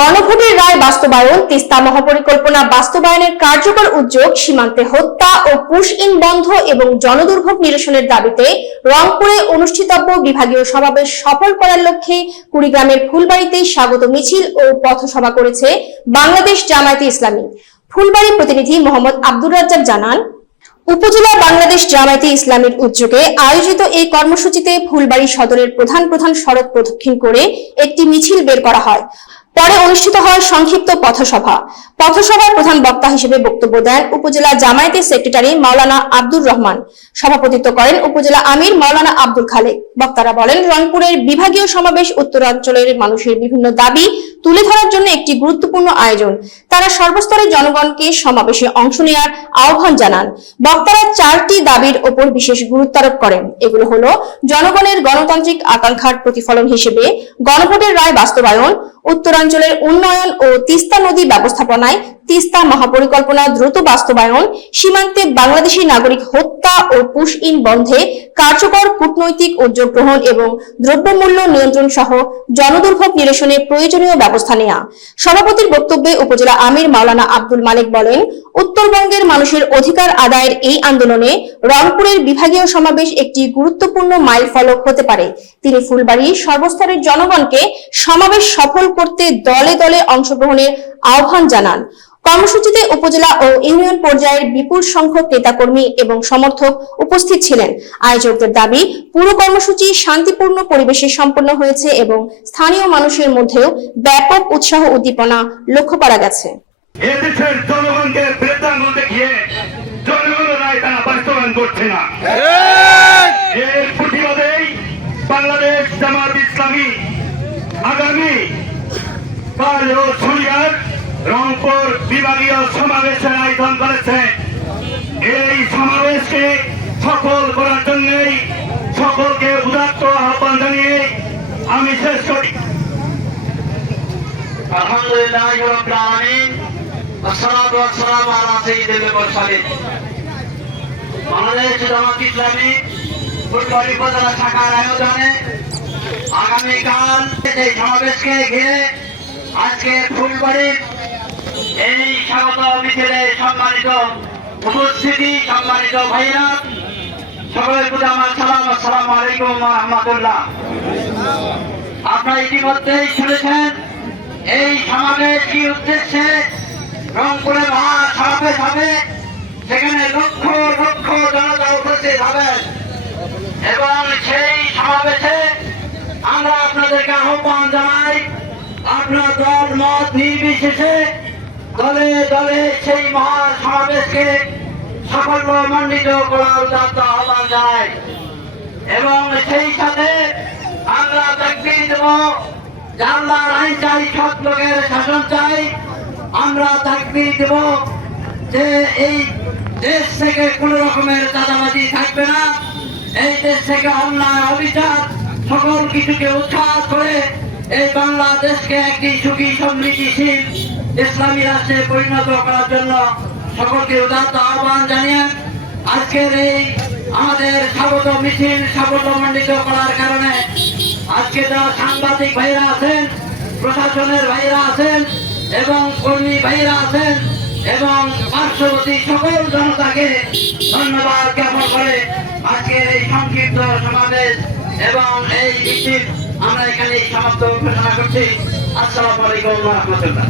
গণভোটের রায় বাস্তবায়ন, তিস্তা মহাপরিকল্পনা বাস্তবায়নের কার্যকর উদ্যোগ, সীমান্তে হত্যা ও পুশ ইন বন্ধ এবং জনদুর্ভোগ নিরসনের দাবিতে রংপুরে অনুষ্ঠিতব্য বিভাগীয় সমাবেশ সফল করার লক্ষ্যে কুড়িগ্রামের ফুলবাড়ীতে স্বাগত মিছিল ও পথসভা করেছে বাংলাদেশ জামায়াতে ইসলামী। ফুলবাড়ী প্রতিনিধি মোহাম্মদ আব্দুর রাজ্জাক জানান, উপজেলা বাংলাদেশ জামায়াতে ইসলামীর উদ্যোগে আয়োজিত এই কর্মসূচিতে ফুলবাড়ী সদরের প্রধান সড়ক প্রদক্ষিণ করে একটি মিছিল বের করা হয়। পরে অনুষ্ঠিত হয় সংক্ষিপ্ত পথসভার প্রধান বক্তা হিসেবে বক্তব্য দেন উপজেলা জামায়াতের সেক্রেটারি মাওলানা আব্দুর রহমান। সভাপতিত্ব করেন উপজেলা আমির মাওলানা আব্দুল খালেক। বক্তারা বলেন, রংপুরের বিভাগীয় সমাবেশ উত্তরাঞ্চলের মানুষের বিভিন্ন দাবি তুলে ধরার জন্য একটি গুরুত্বপূর্ণ আয়োজন। তারা সর্বস্তরের জনগণকে সমাবেশে অংশ নেওয়ার আহ্বান জানান। বক্তারা 4টি দাবির ওপর বিশেষ গুরুত্ব আরোপ করেন। এগুলো হলো জনগণের গণতান্ত্রিক আকাঙ্ক্ষার প্রতিফলন হিসেবে গণভোটের রায় বাস্তবায়ন, উত্তরাঞ্চলের উন্নয়ন ও তিস্তা নদী ব্যবস্থাপনায় তিস্তা মহাপরিকল্পনা দ্রুত বাস্তবায়ন, সীমান্তে বাংলাদেশি নাগরিক হত্যা ও পুশ ইন বন্ধে কার্যকর কূটনৈতিক উদ্যোগ গ্রহণ এবং দ্রব্যমূল্য নিয়ন্ত্রণ সহ জনদুর্ভোগ নিরসনে প্রয়োজনীয় ব্যবস্থা নেওয়া। সভাপতির বক্তব্যে উপজেলা আমির মাওলানা আব্দুল মালিক বলেন, উত্তরবঙ্গের মানুষের অধিকার আদায়ের এই আন্দোলনে রংপুরের বিভাগীয় সমাবেশ একটি গুরুত্বপূর্ণ মাইলফলক হতে পারে। তিনি ফুলবাড়ির সর্বস্তরের জনগণকে সমাবেশ সফল করতে দলে দলে অংশগ্রহণের আহ্বান জানান। কর্মসূচিতে উপজেলা ও ইউনিয়ন পর্যায়ের বিপুল সংখ্যক নেতাকর্মী এবং সমর্থক উপস্থিত ছিলেন। আয়োজকদের দাবি, পুরো কর্মসূচি শান্তিপূর্ণ পরিবেশে সম্পন্ন হয়েছে এবং স্থানীয় মানুষের মধ্যেও ব্যাপক উৎসাহ উদ্দীপনা লক্ষ্য করা গেছে। এদেশের জনগণকে বিভ্রান্ত দেখিয়ে জনগণের রায় তারা বাস্তবায়ন করছে না। এর প্রতিবাদেই বাংলাদেশ জামায়াত ইসলামী আগামী 5 ও শনিবার রংপুর বিভাগীয় সমাবেশের আয়োজন করেছে। এই সমাবেশকে সফল করার জন্যই সকলকে উদাত্ত আহ্বান জানিয়ে আমি শেষ করি। আলহামদুলিল্লাহ রাব্বিল আলামিন, আসসালাতু ওয়াসসালামু আলা সাইয়্যিদিল মুরসালিন। বাংলাদেশ জামায়াত ইসলামী ফুলবাড়ী উপজেলা শাখার আয়োজনে আগামীকাল এই সমাবেশকে ঘিরে আজকে ফুলবাড়ির এই স্বাগত মিছিলে সম্মানিত উপস্থিতি, সম্মানিত ভাইরা, সকলের প্রতি আমার সালাম, আসসালামু আলাইকুম ওয়া রাহমাতুল্লাহ। আপনারা ইতিমধ্যেই শুনেছেন এই সমাবেশ কি উদ্দেশ্যে রংপুরে মহাসমাবেশ হবে। সেখানে লক্ষ লক্ষ জনতা উপস্থিত হবেন এবং সেই সমাবেশে আমরা আপনাদেরকে আহ্বান জানাই, আপনার দল মত নির্বিশেষে দলে দলে সেই মহাসমাবেশকে সাফল্যমণ্ডিত করার আহ্বান জানাই এবং সেই সাথে আমরা তাকবীর দেব, আল্লাহর আইন চাই, সৎ লোকের শাসন চাই। আমরা তাকবীর দেব যে এই দেশ থেকে কোন রকমের চাঁদাবাজি থাকবে না। এই দেশ থেকে অন্যায় অবিচার সকল কিছুকে উৎখাত করে এই বাংলাদেশকে একটি সুখী সমৃদ্ধিশীল ইসলামী রাষ্ট্রে পরিণত করার জন্য সকলকে উদাত্ত আহ্বান জানিয়ে আজকের এই আমাদের স্বাগত মিছিল সাফল্যমণ্ডিত করার কারণে আজকে যারা সাংবাদিক ভাইরা আছেন, প্রশাসনের ভাইরা আছেন এবং কর্মী ভাইরা আছেন এবং পার্শ্ববর্তী সকল জনতাকে ধন্যবাদ জ্ঞাপন করে আজকের এই সংক্ষিপ্ত সমাবেশ এবং এই মিছিল আমরা এখানে সমাপ্ত ঘোষণা করছি। আসসালামু আলাইকুম ওয়া রাহমাতুল্লাহ।